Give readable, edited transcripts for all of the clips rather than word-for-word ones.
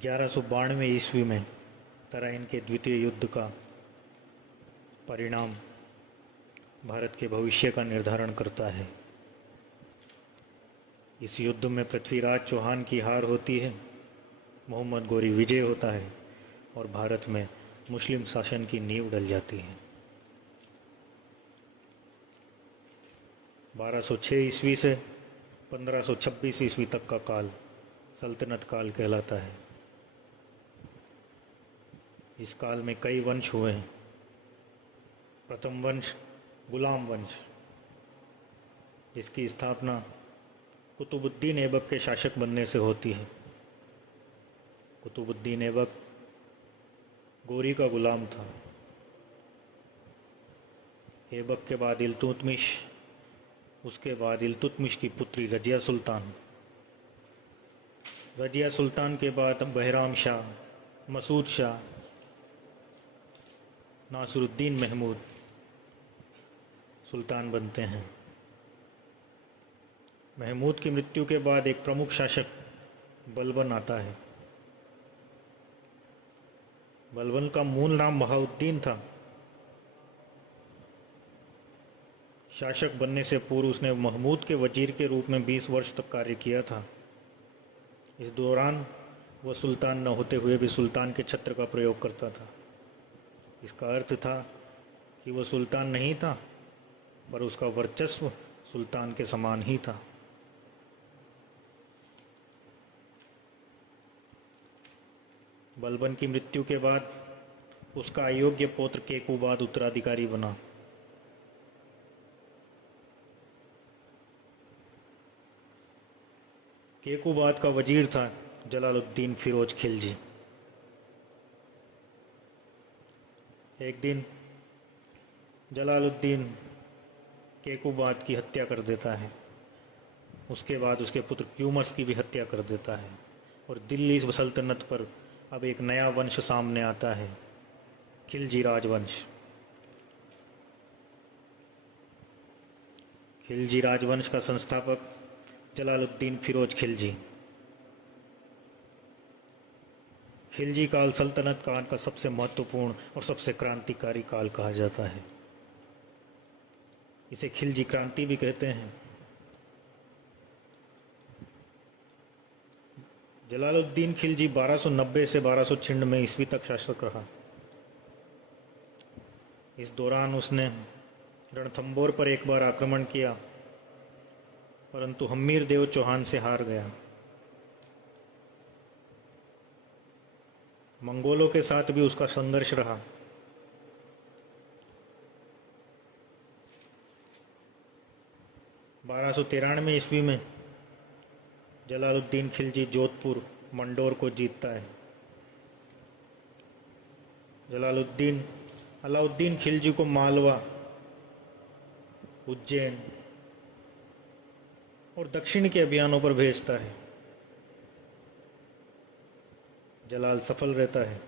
1192 ईस्वी में तराइन के द्वितीय युद्ध का परिणाम भारत के भविष्य का निर्धारण करता है। इस युद्ध में पृथ्वीराज चौहान की हार होती है, मोहम्मद गोरी विजय होता है और भारत में मुस्लिम शासन की नींव डल जाती है। 1206 ईस्वी से 1526 ईस्वी तक का काल सल्तनत काल कहलाता है। इस काल में कई वंश हुए हैं। प्रथम वंश गुलाम वंश, जिसकी स्थापना कुतुबुद्दीन ऐबक के शासक बनने से होती है। कुतुबुद्दीन ऐबक गोरी का गुलाम था। ऐबक के बाद इल्तुतमिश, उसके बाद इल्तुतमिश की पुत्री रजिया सुल्तान, रजिया सुल्तान के बाद बहराम शाह, मसूद शाह, नासरुद्दीन महमूद सुल्तान बनते हैं। महमूद की मृत्यु के बाद एक प्रमुख शासक बलबन आता है। बलबन का मूल नाम बहाउद्दीन था। शासक बनने से पूर्व उसने महमूद के वजीर के रूप में 20 वर्ष तक कार्य किया था। इस दौरान वह सुल्तान न होते हुए भी सुल्तान के छत्र का प्रयोग करता था। इसका अर्थ था कि वह सुल्तान नहीं था, पर उसका वर्चस्व सुल्तान के समान ही था। बलबन की मृत्यु के बाद उसका अयोग्य पुत्र केकूबाद उत्तराधिकारी बना। केकूबाद का वजीर था जलालुद्दीन फिरोज खिलजी। एक दिन जलालुद्दीन केकूबाद की हत्या कर देता है। उसके बाद उसके पुत्र क्यूमर्स की भी हत्या कर देता है और दिल्ली सल्तनत पर अब एक नया वंश सामने आता है, खिलजी राजवंश। खिलजी राजवंश का संस्थापक जलालुद्दीन फिरोज खिलजी। खिलजी काल सल्तनत काल का सबसे महत्वपूर्ण और सबसे क्रांतिकारी काल कहा जाता है। इसे खिलजी क्रांति भी कहते हैं। जलालुद्दीन खिलजी 1290 से 1296 ईस्वी तक शासक रहा। इस दौरान उसने रणथंबोर पर एक बार आक्रमण किया, परंतु हम्मीर देव चौहान से हार गया। मंगोलों के साथ भी उसका संघर्ष रहा। बारह ईस्वी में जलालुद्दीन खिलजी जोधपुर मंडोर को जीतता है। जलालुद्दीन अलाउद्दीन खिलजी को मालवा, उज्जैन और दक्षिण के अभियानों पर भेजता है। जलाल सफल रहता है।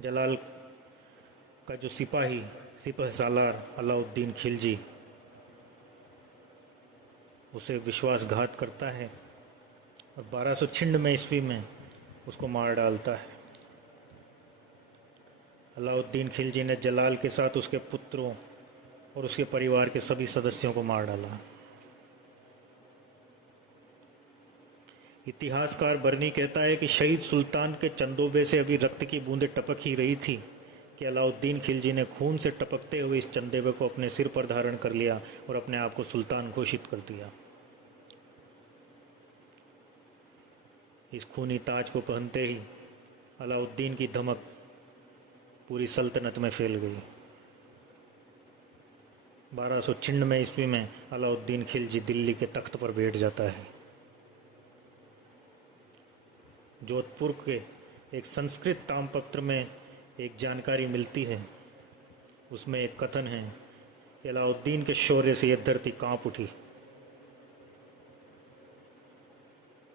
जलाल का जो सिपाही सिपह सालार अलाउद्दीन खिलजी उसे विश्वासघात करता है और 1296 ईस्वी में उसको मार डालता है। अलाउद्दीन खिलजी ने जलाल के साथ उसके पुत्रों और उसके परिवार के सभी सदस्यों को मार डाला। इतिहासकार बर्नी कहता है कि शहीद सुल्तान के चंदोबे से अभी रक्त की बूंदें टपक ही रही थी कि अलाउद्दीन खिलजी ने खून से टपकते हुए इस चंदोबे को अपने सिर पर धारण कर लिया और अपने आप को सुल्तान घोषित कर दिया। इस खूनी ताज को पहनते ही अलाउद्दीन की धमक पूरी सल्तनत में फैल गई। 1296 ईस्वी में अलाउद्दीन खिलजी दिल्ली के तख्त पर बैठ जाता है। जोधपुर के एक संस्कृत ताम्रपत्र में एक जानकारी मिलती है। उसमें एक कथन है कि अलाउद्दीन के शौर्य से यह धरती कांप उठी।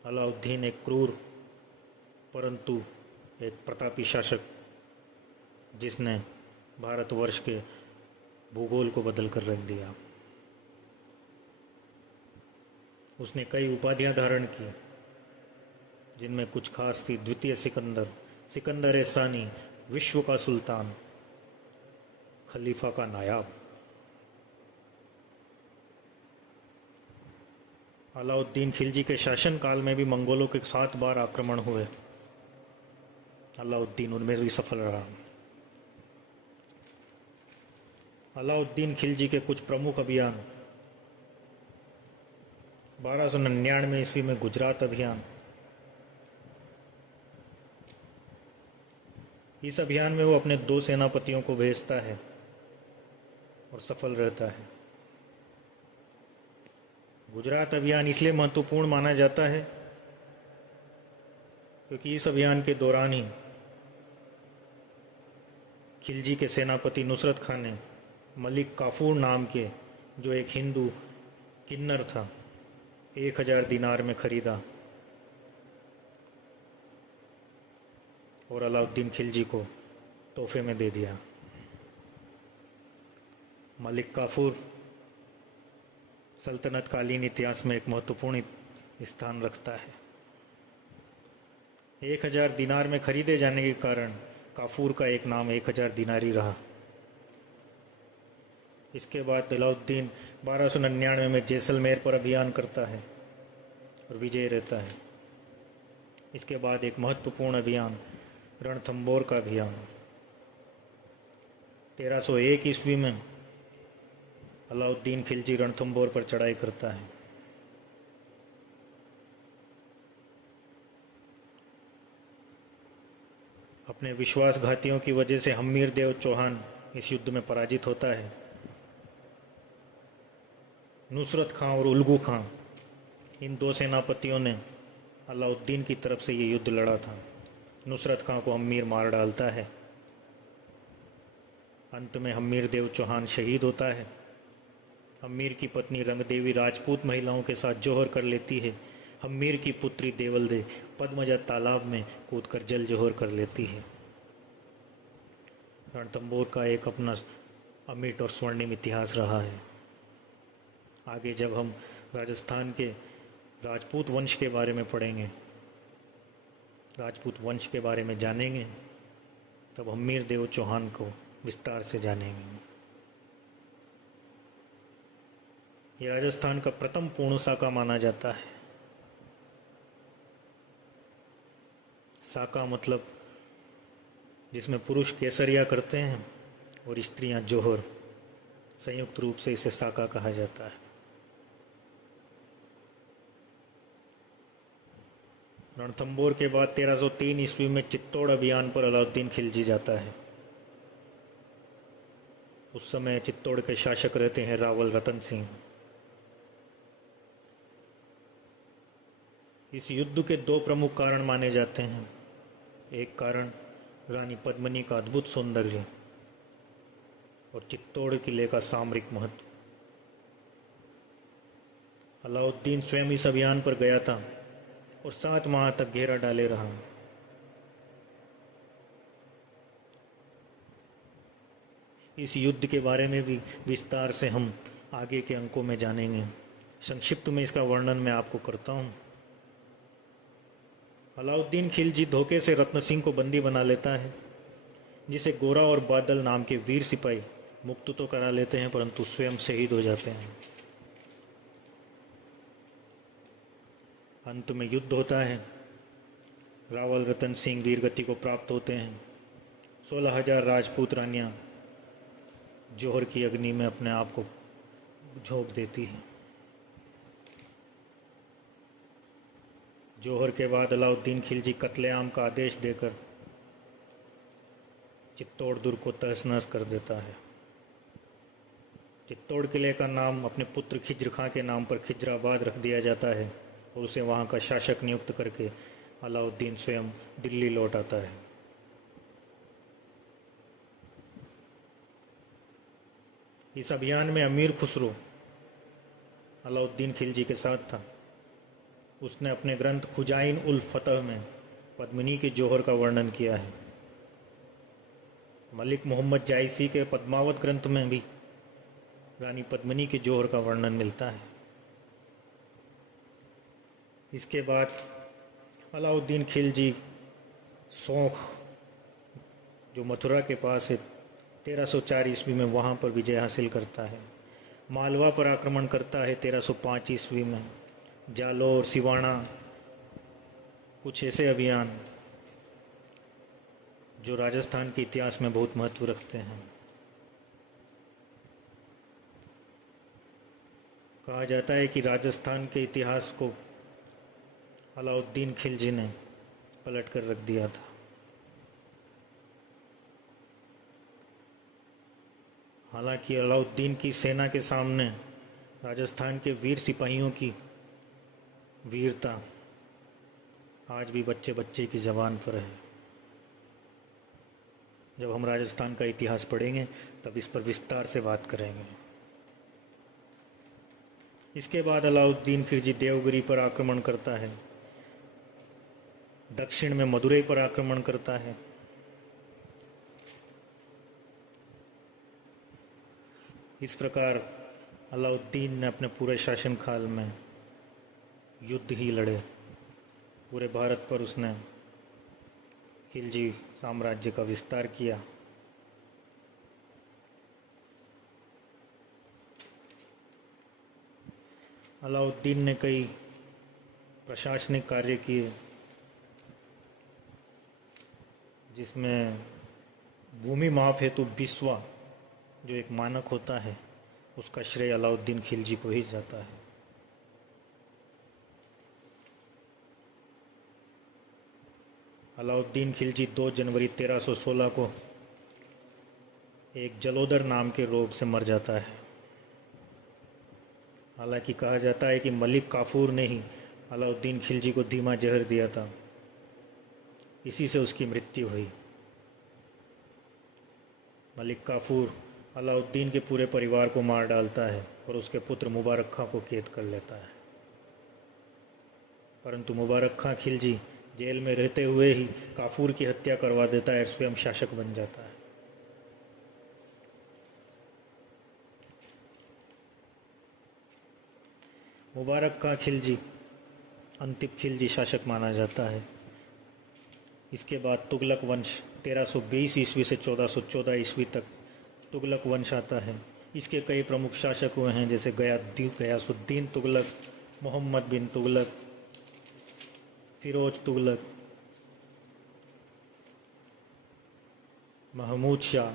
अलाउद्दीन एक क्रूर परंतु एक प्रतापी शासक, जिसने भारतवर्ष के भूगोल को बदल कर रख दिया। उसने कई उपाधियां धारण की। जिनमें कुछ खास थी। द्वितीय सिकंदर, सिकंदर सानी, विश्व का सुल्तान, खलीफा का नायाब। अलाउद्दीन खिलजी के शासनकाल में भी मंगोलों के 7 बार आक्रमण हुए। अलाउद्दीन उनमें भी सफल रहा। अलाउद्दीन खिलजी के कुछ प्रमुख अभियान: 1299 ईस्वी में गुजरात अभियान। इस अभियान में वो अपने 2 सेनापतियों को भेजता है और सफल रहता है। गुजरात अभियान इसलिए महत्वपूर्ण माना जाता है क्योंकि इस अभियान के दौरान ही खिलजी के सेनापति नुसरत खान ने मलिक काफूर नाम के, जो एक हिंदू किन्नर था, 1000 दिनार में खरीदा और अलाउद्दीन खिलजी को तोहफे में दे दिया। मलिक काफूर सल्तनत कालीन इतिहास में एक महत्वपूर्ण स्थान रखता है। 1000 दिनार में खरीदे जाने के कारण काफूर का एक नाम 1000 दिनारी रहा। इसके बाद अलाउद्दीन 1299 में जैसलमेर पर अभियान करता है और विजय रहता है। इसके बाद एक महत्वपूर्ण अभियान रणथंबोर का अभियान। 1301 ईस्वी में अलाउद्दीन खिलजी रणथंबोर पर चढ़ाई करता है। अपने विश्वासघातियों की वजह से हम्मीर देव चौहान इस युद्ध में पराजित होता है। नुसरत खां और उल्गू खां, इन 2 सेनापतियों ने अलाउद्दीन की तरफ से ये युद्ध लड़ा था। नुसरत खां को हम्मीर मार डालता है। अंत में हम्मीर देव चौहान शहीद होता है। हम्मीर की पत्नी रंगदेवी राजपूत महिलाओं के साथ जौहर कर लेती है। हम्मीर की पुत्री देवलदे पद्मजा तालाब में कूदकर जल जौहर कर लेती है। रणथंबोर का एक अपना अमिट और स्वर्णिम इतिहास रहा है। आगे जब हम राजस्थान के राजपूत वंश के बारे में पढ़ेंगे, राजपूत वंश के बारे में जानेंगे, तब हम्मीर देव चौहान को विस्तार से जानेंगे। ये राजस्थान का प्रथम पूर्ण साका माना जाता है। साका मतलब जिसमें पुरुष केसरिया करते हैं और स्त्रियां जौहर, संयुक्त रूप से इसे साका कहा जाता है। रणथंबोर के बाद 1303 ईस्वी में चित्तौड़ अभियान पर अलाउद्दीन खिलजी जाता है। उस समय चित्तौड़ के शासक रहते हैं रावल रतन सिंह। इस युद्ध के 2 प्रमुख कारण माने जाते हैं। एक कारण रानी पद्मिनी का अद्भुत सौंदर्य और चित्तौड़ किले का सामरिक महत्व। अलाउद्दीन स्वयं इस अभियान पर गया था और 7 माह तक घेरा डाले रहा। इस युद्ध के बारे में भी विस्तार से हम आगे के अंकों में जानेंगे। संक्षिप्त में इसका वर्णन मैं आपको करता हूं। अलाउद्दीन खिलजी धोखे से रत्न सिंह को बंदी बना लेता है, जिसे गोरा और बादल नाम के वीर सिपाही मुक्त तो करा लेते हैं, परंतु स्वयं शहीद हो जाते हैं। अंत में युद्ध होता है। रावल रतन सिंह वीरगति को प्राप्त होते हैं। 16,000 राजपूत रानियां जौहर की अग्नि में अपने आप को झोंक देती है। जौहर के बाद अलाउद्दीन खिलजी कत्लेआम का आदेश देकर चित्तौड़ दुर्ग को तहस नहस कर देता है। चित्तौड़ किले का नाम अपने पुत्र खिज्र खां के नाम पर खिजराबाद रख दिया जाता है और उसे वहां का शासक नियुक्त करके अलाउद्दीन स्वयं दिल्ली लौट आता है। इस अभियान में अमीर खुसरो अलाउद्दीन खिलजी के साथ था। उसने अपने ग्रंथ खुजाइन उल फतह में पद्मिनी के जौहर का वर्णन किया है। मलिक मोहम्मद जायसी के पद्मावत ग्रंथ में भी रानी पद्मिनी के जौहर का वर्णन मिलता है। इसके बाद अलाउद्दीन खिलजी सौख जो मथुरा के पास है 1304 ईस्वी में वहाँ पर विजय हासिल करता है। मालवा पर आक्रमण करता है 1305 ईस्वी में। जालोर, सिवाना, कुछ ऐसे अभियान जो राजस्थान के इतिहास में बहुत महत्व रखते हैं। कहा जाता है कि राजस्थान के इतिहास को अलाउद्दीन खिलजी ने पलट कर रख दिया था। हालांकि अलाउद्दीन की सेना के सामने राजस्थान के वीर सिपाहियों की वीरता आज भी बच्चे बच्चे की जबान पर है। जब हम राजस्थान का इतिहास पढ़ेंगे तब इस पर विस्तार से बात करेंगे। इसके बाद अलाउद्दीन खिलजी देवगिरी पर आक्रमण करता है, दक्षिण में मदुरई पर आक्रमण करता है। इस प्रकार अलाउद्दीन ने अपने पूरे शासनकाल में युद्ध ही लड़े। पूरे भारत पर उसने खिलजी साम्राज्य का विस्तार किया। अलाउद्दीन ने कई प्रशासनिक कार्य किए, जिसमें भूमि माप हेतु बिस्वा जो एक मानक होता है उसका श्रेय अलाउद्दीन खिलजी को ही जाता है। अलाउद्दीन खिलजी 2 जनवरी 1316 को एक जलोदर नाम के रोग से मर जाता है। हालांकि कहा जाता है कि मलिक काफूर ने ही अलाउद्दीन खिलजी को धीमा जहर दिया था, इसी से उसकी मृत्यु हुई। मलिक काफूर अलाउद्दीन के पूरे परिवार को मार डालता है और उसके पुत्र मुबारक खां को कैद कर लेता है। परंतु मुबारक खां खिलजी जेल में रहते हुए ही काफूर की हत्या करवा देता है, स्वयं शासक बन जाता है। मुबारक खां खिलजी अंतिम खिलजी शासक माना जाता है। इसके बाद तुगलक वंश 1320 ईस्वी से 1414 ईस्वी तक तुगलक वंश आता है। इसके कई प्रमुख शासक हुए हैं, जैसे गयासुद्दीन तुगलक, मोहम्मद बिन तुगलक, फिरोज तुगलक, महमूद शाह,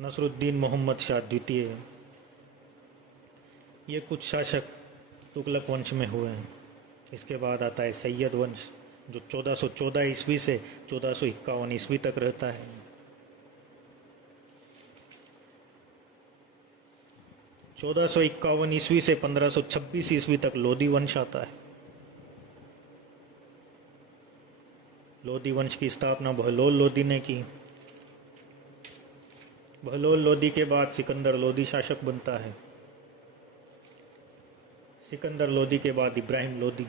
नसरुद्दीन मोहम्मद शाह द्वितीय। ये कुछ शासक तुगलक वंश में हुए हैं। इसके बाद आता है सैयद वंश जो 1414 ईस्वी से 1451 ईस्वी तक रहता है। 1451 ईस्वी से 1526 ईस्वी तक लोधी वंश आता है। लोधी वंश की स्थापना बहलोल लोधी ने की। बहलोल लोधी के बाद सिकंदर लोधी शासक बनता है। सिकंदर लोधी के बाद इब्राहिम लोधी।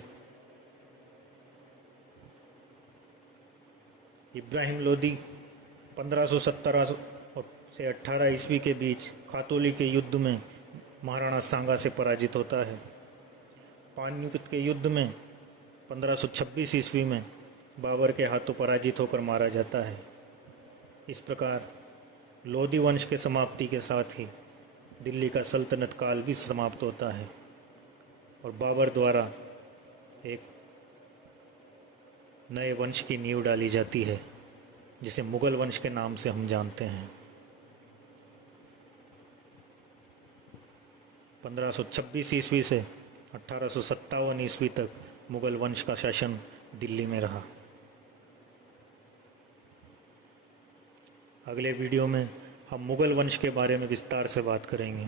इब्राहिम लोधी 1517 से 18 ईस्वी के बीच खातौली के युद्ध में महाराणा सांगा से पराजित होता है। पानीपत के युद्ध में 1526 ईस्वी में बाबर के हाथों पराजित होकर मारा जाता है। इस प्रकार लोधी वंश के समाप्ति के साथ ही दिल्ली का सल्तनत काल भी समाप्त होता है और बाबर द्वारा एक नए वंश की नींव डाली जाती है, जिसे मुगल वंश के नाम से हम जानते हैं। 1526 ईस्वी से 1857 ईस्वी तक मुगल वंश का शासन दिल्ली में रहा। अगले वीडियो में हम मुगल वंश के बारे में विस्तार से बात करेंगे।